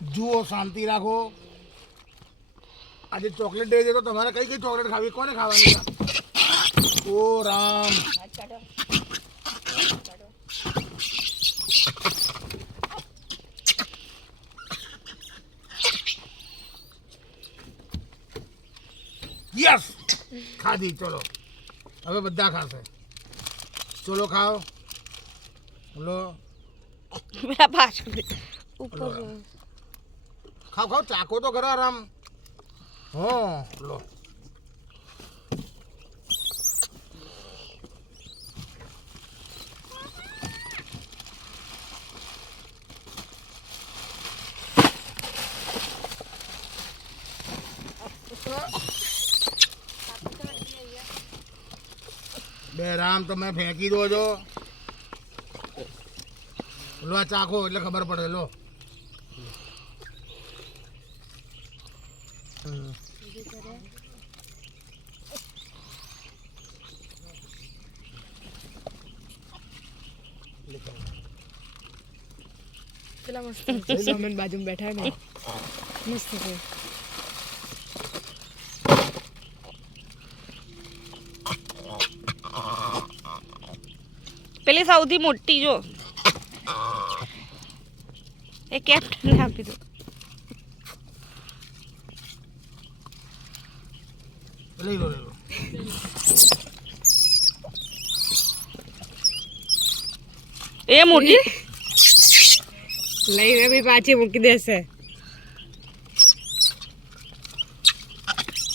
જુઓ, શાંતિ રાખો. આજે ચોકલેટ ડે છે તો તમારે કઈ કઈ ચોકલેટ ખાવી, કોને ખાવાની છે? ઓ રામ, યસ, ખાધી. ચલો હવે બધા ખાશે. ચલો ખાઓ. લો મેરા પાછળ ઉપર ખાઓ ખાઓ, ચાખો તો ખરા આરામ. હા લો. બે રામ તમે ફેંકી દો છો. લો આ ચાખો એટલે ખબર પડે. લો પેલા મસ્ત સામાન બાજુમાં બેઠા ને મસ્ત છે. પેલી સૌથી મોટી જો એ કેપ્ટન આપી દો. લઈ લો લઈ લો. એ મોટી લઈને બી પાછી મૂકી દેશે.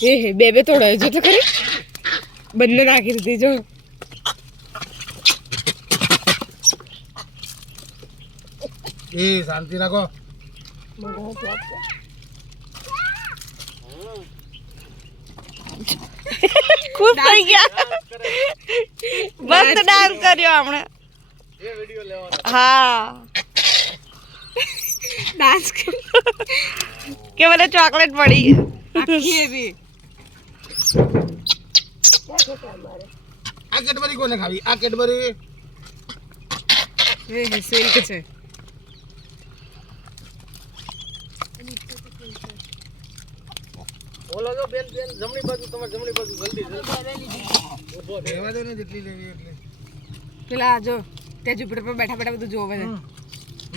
એ બે બે તોડાય જો તો ખરી, બંને નાખી દીધી જો. એ શાંતિ રાખો. ખુશ થઈ ગયા. મસ્ત ડાન્સ કર્યો હમણે. હા ડાન્સ કે મને ચોકલેટ પડી. આખી બી આ કેડબરી કોને ખાવી? આ કેડબરી એ સિલ્ક છે. બોલો જો બેન બેન જમણી બાજુ, તમારે જમણી બાજુ જલ્દી ઉભો રહેવા દો ને, જેટલી લેવી એટલી. પેલા જો ત્યાં ઝૂંપડે પર બેઠા બેઠા બધું જોવે છે.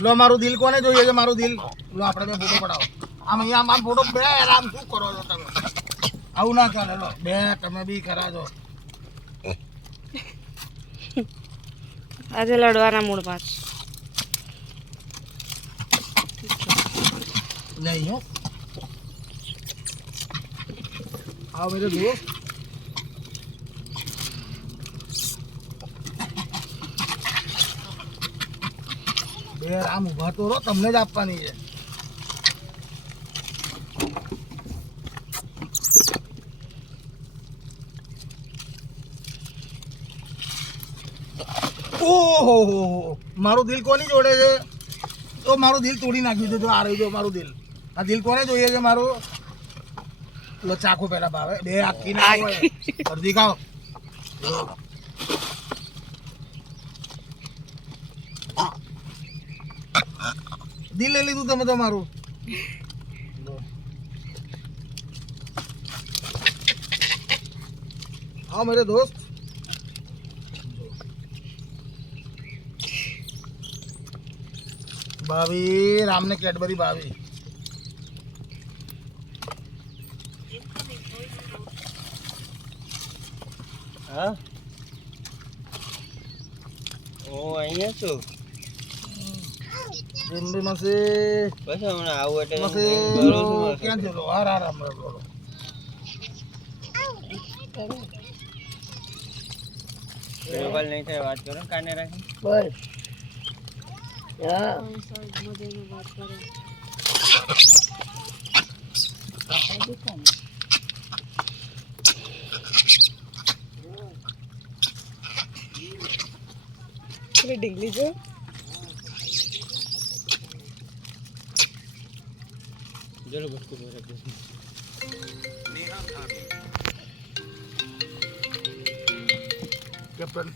લો મારું દિલ કોને જોઈએ છે? મારું દિલ લો, આપણે બે ફોટો પડાવો. આમ અહીંયા આમ ફોટો બે આરામ શું કરો છો તમે? આવું ના ચાલે. લો બે તમે બી ખરા છો. આજે લડવાના મૂડ પાસ. નહીં હો. आओ मेरे दोस्त. બે આમ ઉભા તો રહો, તમને જ આપવાની છે. ઓહો, મારું દિલ કોની જોડે છે? તો મારું દિલ તોડી નાખ્યું છે. જો આ રહ્યું જો મારું દિલ. આ દિલ કોને જોઈએ છે મારું? લો ચાખો પેલા ભાવે. બે આખી ના હોય, અડધી ખાઓ. દિલ લઈ લીધું તમે તમારું. आओ मेरे दोस्त. भाभी राम ने कैडबरी भाभी. હા ઓ અહીંયા છું. जिंदगी में से બસ હમણાં આવું એટલે में से કરું છું. क्या चलो आ रहा राम रो. વિડિયો કોલ નહીં થાય, વાત કરો કાને રાખી. बस પેલી ઢીંગલી જો જરો બટકું ભરે દે. कैप्टन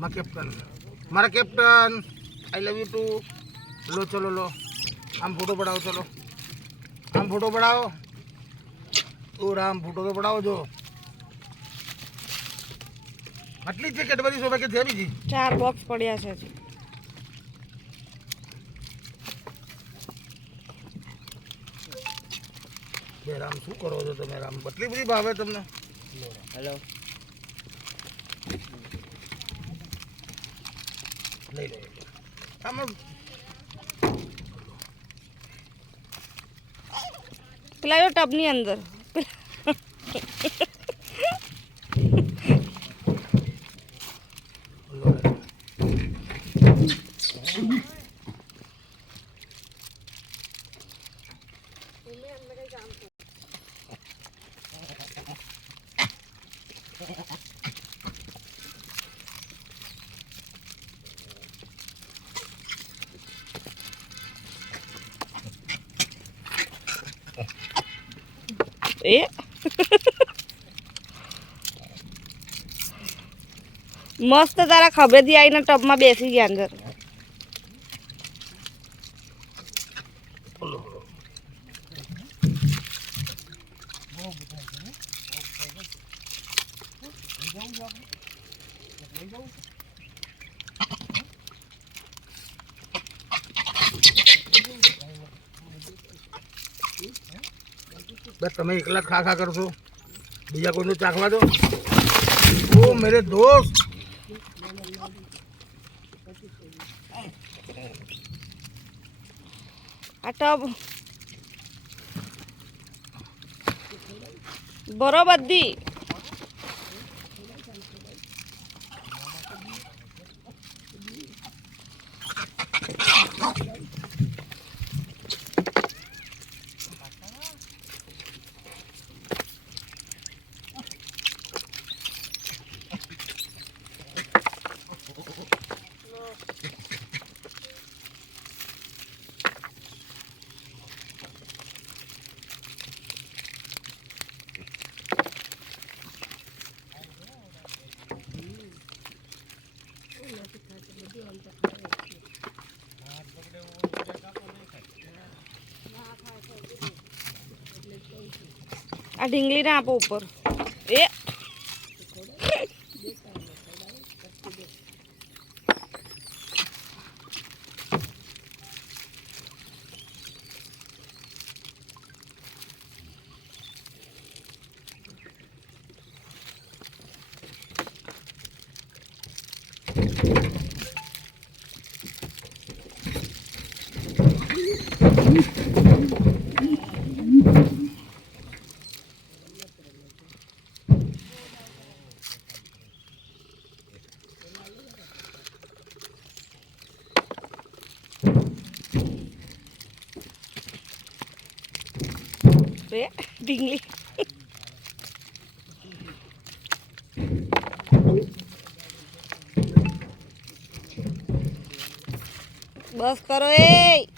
मैं कैप्टन मारा captain I love you too. लो चलो लो, आम फोटो पढ़ाओ, चलो आम फोटो पढ़ाओ। और आम फोटो तो पढ़ाओ जो આટલી છે કેડબરી સોબે કે છે બીજી 4 બોક્સ પડ્યા છે હજી. બે રામ શું કરો છો તમે રામ? બટલી બધી ભાવે તમને? હેલો લઈ લો આમાં પેલા એ ટબની અંદર લો એ મસ્ત તારા ખભેથી આવીને ટબમાં બેસી ગયા અંદર. बस તમે એકલા ખા ખા કરશો, બીજા કોઈને ચાખવા દો. ઓ મેરે દોસ્ત આ ટબ ભરો બધી. આ ઢીંગલીને આપો ઉપર. એ ઢીંગલી બસ કરો એ.